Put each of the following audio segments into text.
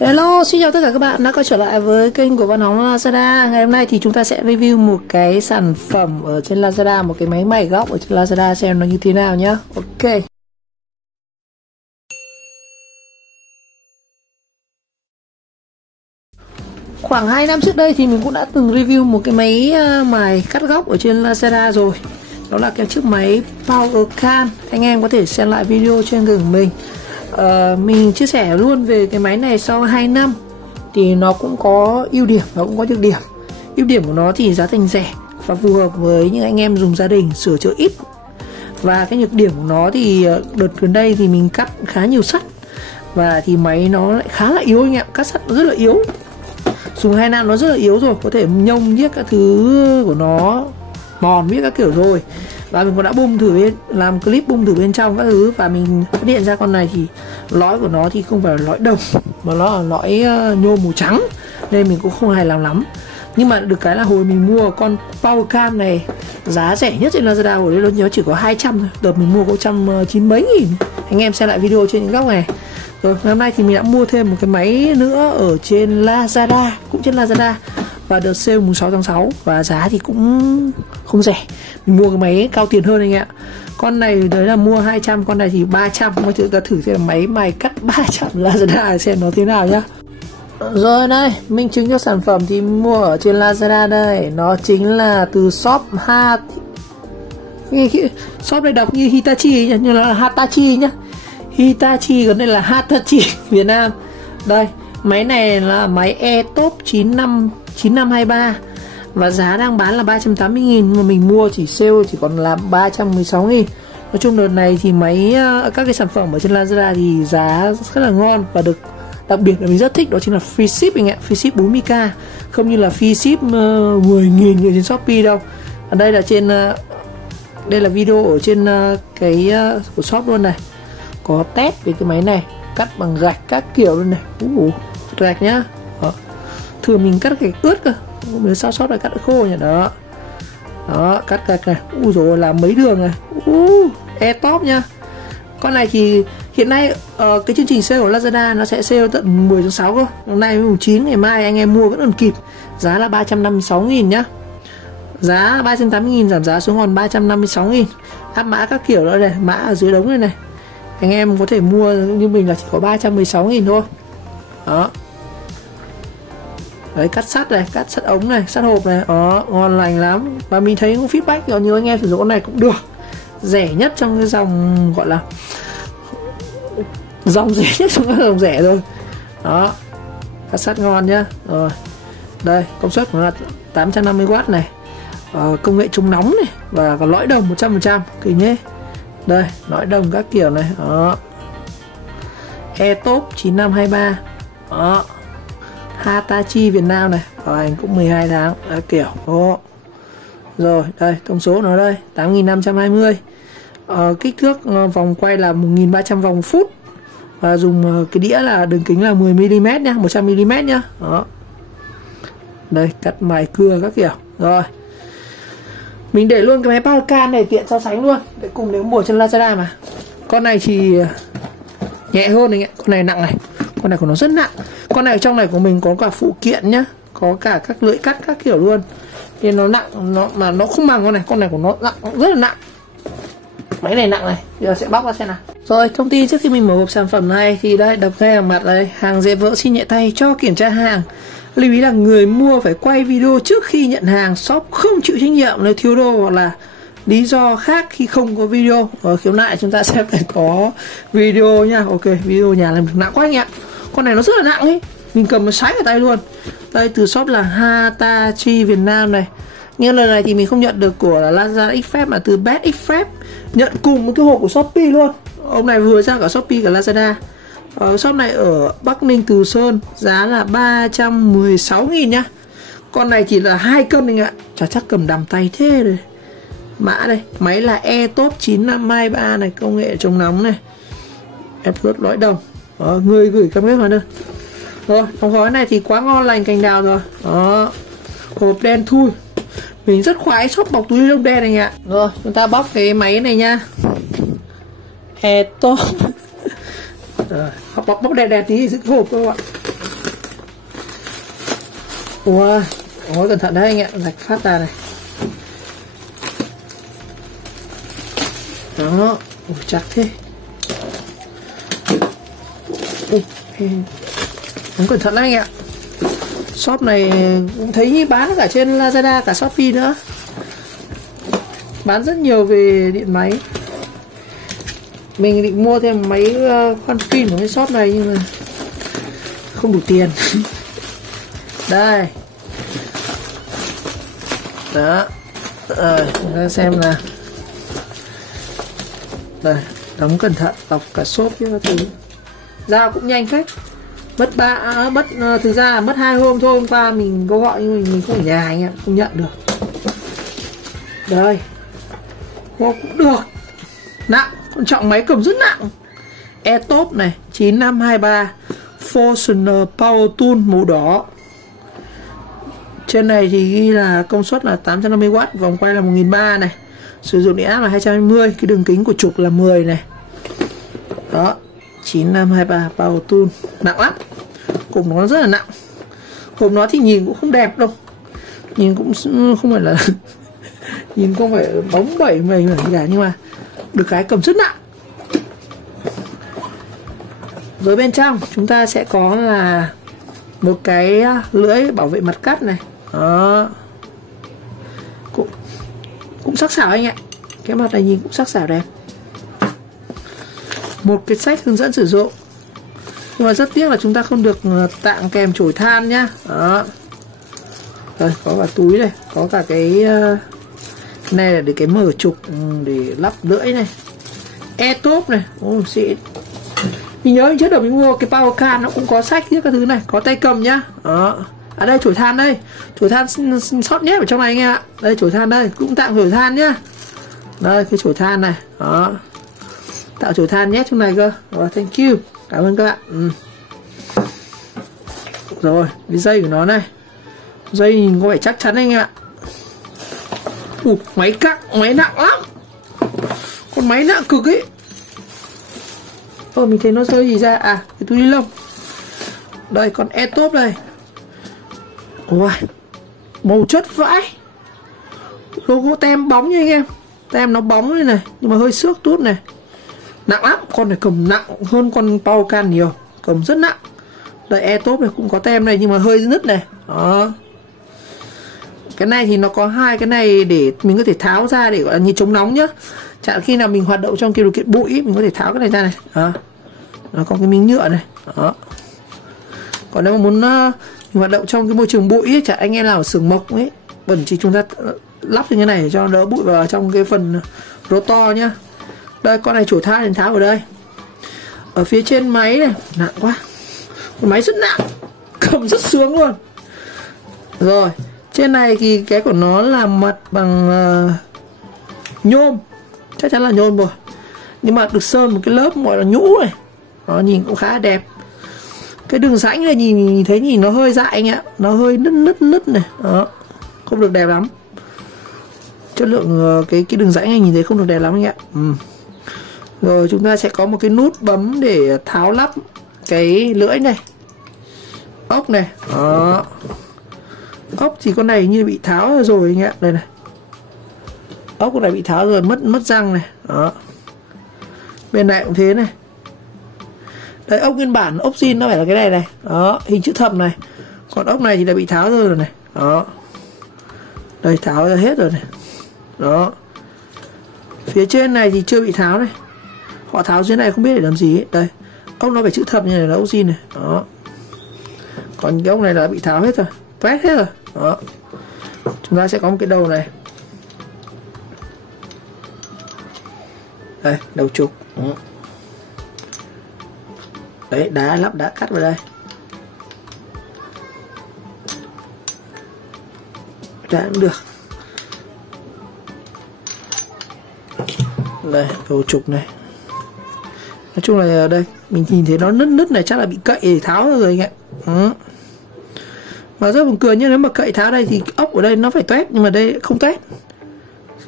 Hello, xin chào tất cả các bạn đã quay trở lại với kênh của Văn Hóng Lazada. Ngày hôm nay thì chúng ta sẽ review một cái sản phẩm ở trên Lazada, một cái máy mày góc ở trên Lazada xem nó như thế nào nhá. Ok. Khoảng 2 năm trước đây thì mình cũng đã từng review một cái máy mài cắt góc ở trên Lazada rồi. Đó là cái chiếc máy PowerCam. Anh em có thể xem lại video trên kênh của mình. Mình chia sẻ luôn về cái máy này sau 2 năm thì nó cũng có ưu điểm, nó cũng có nhược điểm. Ưu điểm của nó thì giá thành rẻ và phù hợp với những anh em dùng gia đình sửa chữa ít. Và cái nhược điểm của nó thì đợt gần đây thì mình cắt khá nhiều sắt và thì máy nó lại khá là yếu anh em, cắt sắt nó rất là yếu. Dùng 2 năm nó rất là yếu rồi, có thể nhông nhiếc các thứ của nó mòn biết các kiểu rồi. Và mình cũng đã bung thử làm clip bung thử bên trong các thứ và mình phát hiện ra con này thì lõi của nó thì không phải là lõi đồng mà nó là lõi nhôm màu trắng, nên mình cũng không hài lòng lắm. Nhưng mà được cái là hồi mình mua con PowerCam này giá rẻ nhất trên Lazada của đấy nó chỉ có 200 thôi, đợt mình mua có 190 mấy nghìn. Anh em xem lại video trên những góc này. Rồi ngày hôm nay thì mình đã mua thêm một cái máy nữa ở trên Lazada, cũng trên Lazada, và đợt sale mùng 6 tháng 6 và giá thì cũng không rẻ. Mình mua cái máy cao tiền hơn anh ạ. Con này đấy là mua 200, con này thì 300. Mà chúng ta thử xem là máy mài cắt 300 Lazada xem nó thế nào nhá. Rồi đây, minh chứng cho sản phẩm thì mua ở trên Lazada đây. Nó chính là từ shop shop này đọc như Hitachi nhá, như là Hitachi nhá. Hitachi, còn đây là Hitachi Việt Nam. Đây, máy này là máy eTop 9523 và giá đang bán là 380.000, mà mình mua chỉ sale chỉ còn là 316.000. Nói chung đợt này thì máy các cái sản phẩm ở trên Lazada thì giá rất là ngon, và được đặc biệt là mình rất thích đó chính là free ship anh ạ, free ship 40k, không như là free ship 10.000 như trên Shopee đâu. Ở đây là trên đây là video ở trên cái của shop luôn này, có test về cái máy này, cắt bằng gạch các kiểu luôn này. Gạch nhá. Đó. Thường mình cắt gạch ướt cơ, mình sao sót lại cắt khô nhỉ. Đó. Đó, cắt gạch này. Rồi làm mấy đường này. eTop nhá. Con này thì hiện nay cái chương trình sale của Lazada nó sẽ sale tận 10 tháng 6 cơ. Hôm nay mùng 9, ngày mai anh em mua vẫn còn kịp. Giá là 356.000 nhá. Giá 380.000 giảm giá xuống còn 356.000. Áp mã các kiểu nữa này, mã ở dưới đống này này. Anh em có thể mua như mình là chỉ có 316.000 thôi. Đó. Đấy, cắt sắt này, cắt sắt ống này, sắt hộp này. Đó, ngon lành lắm. Và mình thấy cũng feedback của nhiều anh em sử dụng con này cũng được. Rẻ nhất trong cái dòng, gọi là dòng rẻ nhất trong các dòng rẻ thôi. Đó. Cắt sắt ngon nhá. Rồi. Đây, công suất của nó là 850W này. Công nghệ chống nóng này và có lõi đồng 100%. Kinh nhé. Đây, lõi đồng các kiểu này. Đó. eTop 9523. Đó. Hitachi Việt Nam này, bảo hành cũng 12 tháng các kiểu. Đó. Rồi, đây, thông số nó đây, 8520. Kích thước vòng quay là 1300 vòng phút. Và dùng cái đĩa là đường kính là 10mm nhá, 100mm nhá. Đó. Đây, cắt mài cưa các kiểu. Rồi. Mình để luôn cái máy PowerCam này tiện so sánh luôn, để cùng đến mua trên Lazada mà. Con này thì nhẹ hơn anh ạ, con này nặng này. Con này của nó rất nặng. Con này ở trong này của mình có cả phụ kiện nhá, có cả các lưỡi cắt các kiểu luôn. Nên nó nặng, mà nó không bằng con này của nó nặng, rất là nặng. Máy này nặng này, giờ sẽ bóc ra xem nào. Rồi, thông tin trước khi mình mở hộp sản phẩm này thì đây, đập ngay ở mặt đây, hàng dễ vỡ xin nhẹ tay cho kiểm tra hàng. Lưu ý là người mua phải quay video trước khi nhận hàng, shop không chịu trách nhiệm nếu thiếu đồ hoặc là lý do khác khi không có video. Ở khiếu nại chúng ta sẽ phải có video nha. Ok, video nhà làm nặng quá anh ạ. Con này nó rất là nặng ấy, mình cầm nó sái ở tay luôn. Đây, từ shop là Hitachi Việt Nam này. Nhưng lần này thì mình không nhận được của Lazada Express mà từ Best Express, nhận cùng một cái hộp của Shopee luôn. Ông này vừa ra cả Shopee cả Lazada. Shop này ở Bắc Ninh Từ Sơn, giá là 316.000 nhá. Con này chỉ là 2 cân anh ạ. Chả chắc cầm đầm tay thế rồi. Mã đây, máy là eTop 9523 này, công nghệ chống nóng này. Ép lõi đồng. Người gửi cam kết hóa đơn. Rồi, đóng gói này thì quá ngon lành cành đào rồi. Đó. Hộp đen thui. Mình rất khoái shop bọc túi lông đen này ạ. Rồi, chúng ta bóc cái máy này nha. Tốt. Bóc đẹp tí thì giữ hộp các bạn. Wow, gói cẩn thận đấy anh ạ, rạch phát ra này. Đó, chắc thế. Đóng cẩn thận đấy anh ạ. Shop này cũng thấy như bán cả trên Lazada, cả Shopee nữa. Bán rất nhiều về điện máy. Mình định mua thêm máy khoan pin của cái shop này nhưng mà không đủ tiền. Đây. Đó. Rồi, chúng ta xem là đây, đóng cẩn thận, đọc cả xốp với các thứ. Giao cũng nhanh phết. Thực ra là mất 2 hôm thôi, hôm qua mình có gọi nhưng mình không ở nhà anh ạ, không nhận được. Đây. Hộp cũng được. Nặng, quan trọng máy cầm rất nặng. Top này, 9523 Fortuner Power Tool màu đỏ. Trên này thì ghi là công suất là 850W, vòng quay là 1300 này. Sử dụng điện áp là 220, cái đường kính của trục là 10 này. Đó, 9523 Power Tool, nặng lắm. Cục nó rất là nặng. Hộp nó thì nhìn cũng không đẹp đâu. Nhìn cũng không phải là nhìn không phải bóng bẩy mềm gì cả, nhưng mà được cái cầm rất nặng. Với bên trong chúng ta sẽ có là một cái lưỡi bảo vệ mặt cắt này. Đó. Cũng sắc sảo anh ạ. Cái mặt này nhìn cũng sắc sảo đẹp. Một cái sách hướng dẫn sử dụng. Nhưng mà rất tiếc là chúng ta không được tặng kèm chổi than nhá. Đó. Rồi, có cả túi này, có cả cái này là để cái mở trục để lắp lưỡi này. Top này, ô xịn. Mình nhớ trước đầu mình mua cái power can nó cũng có sách với các thứ này, có tay cầm nhá. Đó. À đây chổi than đây. Chổi than sót nhét ở trong này anh em ạ. Đây chổi than đây, cũng tặng chổi than nhá. Đây cái chổi than này. Đó. Tạo chổi than nhét trong này cơ. Rồi, thank you. Cảm ơn các bạn. Rồi, cái dây của nó này. Dây nhìn có vẻ chắc chắn anh ạ. Máy cặng, máy nặng lắm. Con máy nặng cực ấy. Mình thấy nó rơi gì ra. À, cái túi ni lông. Đây, con Top đây. Ôi, màu chất vãi. Logo tem bóng nha anh em. Tem nó bóng đây này, nhưng mà hơi xước tút này. Nặng lắm, con này cầm nặng hơn con power can nhiều. Cầm rất nặng. Đây, Top này cũng có tem này nhưng mà hơi nứt này. Đó. Cái này thì nó có hai cái này để mình có thể tháo ra để gọi là như chống nóng nhá. Chẳng khi nào mình hoạt động trong điều kiện bụi mình có thể tháo cái này ra này. Đó. Nó có cái miếng nhựa này. Đó. Còn nếu mà muốn mình hoạt động trong cái môi trường bụi ấy, chẳng anh em làm ở xưởng mộc ấy, bẩn chỉ chúng ta lắp những cái này để cho đỡ bụi vào trong cái phần rotor nhá. Đây, con này chổi than thì tháo ở đây. Ở phía trên máy này, nặng quá. Con máy rất nặng, cầm rất sướng luôn. Rồi, trên này thì cái của nó là mặt bằng nhôm. Chắc chắn là nhôm rồi. Nhưng mà được sơn một cái lớp gọi là nhũ này. Nó nhìn cũng khá là đẹp. Cái đường rãnh này nhìn thấy nhìn nó hơi dại anh ạ. Nó hơi nứt này. Đó. Không được đẹp lắm. Chất lượng cái đường rãnh này nhìn thấy không được đẹp lắm anh ạ. Rồi chúng ta sẽ có một cái nút bấm để tháo lắp cái lưỡi này. Ốc này. Đó. Ốc thì con này như bị tháo rồi anh ạ. Đây này. Ốc con này bị tháo rồi, mất răng này. Đó. Bên này cũng thế này. Đấy, ốc nguyên bản, ốc zin nó phải là cái này này. Đó, hình chữ thập này. Còn ốc này thì đã bị tháo rồi này. Đó. Đây, tháo ra hết rồi này. Đó. Phía trên này thì chưa bị tháo này. Họ tháo dưới này không biết để làm gì ấy. Đây, ốc nó phải chữ thập như này là ốc zin này. Đó. Còn cái ốc này là bị tháo hết rồi, vét hết rồi. Đó. Chúng ta sẽ có một cái đầu này. Đây, đầu trục. Đấy, đá lắp đá cắt vào đây. Đã cũng được. Đây, đầu trục này. Nói chung là đây mình nhìn thấy nó nứt này chắc là bị cậy để tháo ra rồi anh ạ. Mà rất buồn cười nhá, nếu mà cậy tháo đây thì ốc ở đây nó phải toét, nhưng mà đây không toét.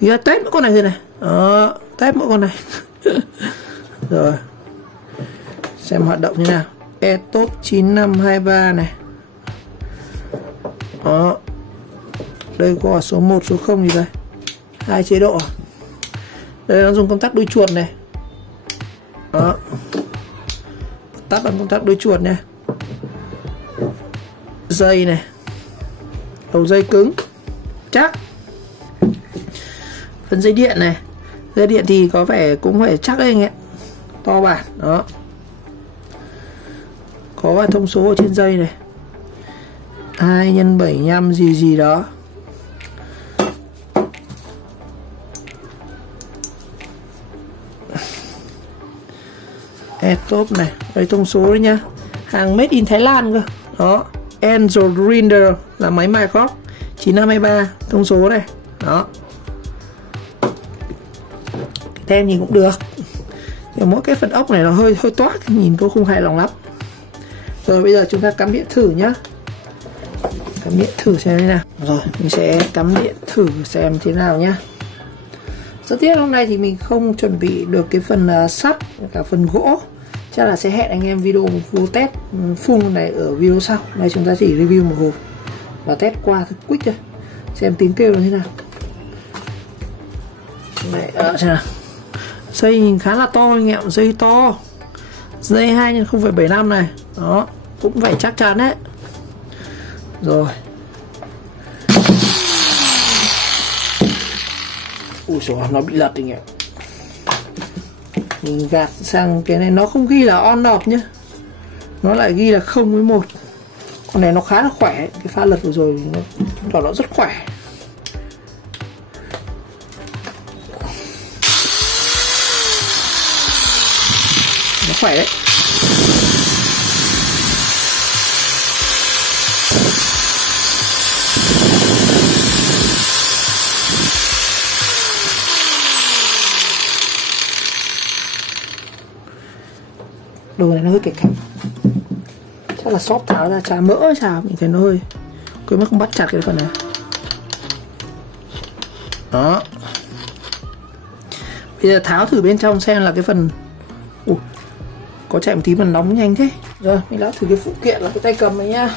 Thì ra toét mỗi con này rồi này. Đó, toét mỗi con này. Rồi. Xem hoạt động như nào. E-top 9523 này. Đó. Đây có số 1, số 0 gì đây? 2 chế độ. Đây nó dùng công tắc đuôi chuột này. Đó. Tắt bằng công tắc đuôi chuột nha. Dây này. Đầu dây cứng chắc. Phần dây điện này. Dây điện thì có vẻ cũng phải chắc đấy anh ạ. To bản. Đó. Có vài thông số ở trên dây này. 2 x 75 gì gì đó. E-top này. Đây thông số đấy nhá. Hàng made in Thái Lan cơ. Đó. Angel Grinder là máy Microsoft 9523 thông số này. Đó. Tem nhìn cũng được. Nhưng mỗi cái phần ốc này nó hơi toát, nhìn tôi không hài lòng lắm. Rồi bây giờ chúng ta cắm điện thử nhá. Cắm điện thử xem thế nào. Rồi mình sẽ cắm điện thử xem thế nào nhá. Rất tiếc hôm nay thì mình không chuẩn bị được cái phần sắt cả phần gỗ. Chắc là sẽ hẹn anh em video test full này ở video sau. Đây chúng ta chỉ review một hộp và test qua thật quick thôi, xem tiếng kêu là thế nào. Đây, xem nào. Dây nhìn khá là to anh em, dây to. Dây 2 x 0,75 này. Đó, cũng phải chắc chắn đấy. Rồi. Ui dồi, nó bị lật anh em. Mình gạt sang cái này nó không ghi là on off nhá. Nó lại ghi là 0 với 1. Con này nó khá là khỏe. Cái pha lật vừa rồi nó rất khỏe. Nó khỏe đấy. Đồ này nó hơi kẹt kẹt. Chắc là shop tháo ra trà mỡ hay sao. Mình thấy nó hơi quên mất không bắt chặt cái phần này. Đó. Bây giờ tháo thử bên trong xem là cái phần có chạy một tí mà nóng nhanh thế. Rồi mình đã thử cái phụ kiện là cái tay cầm này nhá.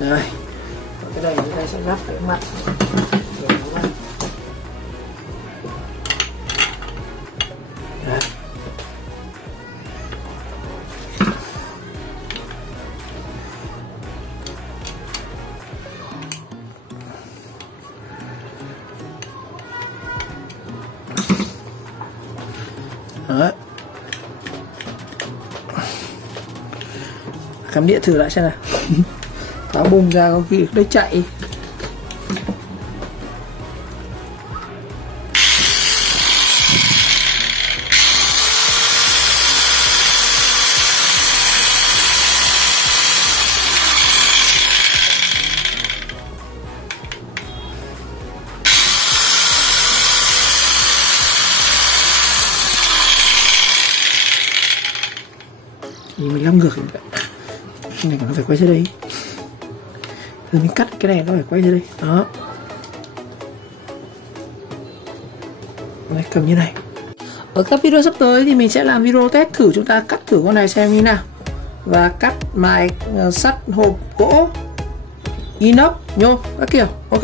Rồi, cái này chúng ta sẽ lắp cái mặt. Đấy. Cắm điện thử lại xem nào. Tháo bung ra có khi đấy chạy. Thì mình làm ngược cái này nó phải quay ra đây. Rồi mình cắt cái này nó phải quay ra đây. Đó. Đây, cầm như này. Ở các video sắp tới thì mình sẽ làm video test thử, chúng ta cắt thử con này xem như nào. Và cắt mài sắt hộp gỗ, inox, nhôm các kiểu. Ok.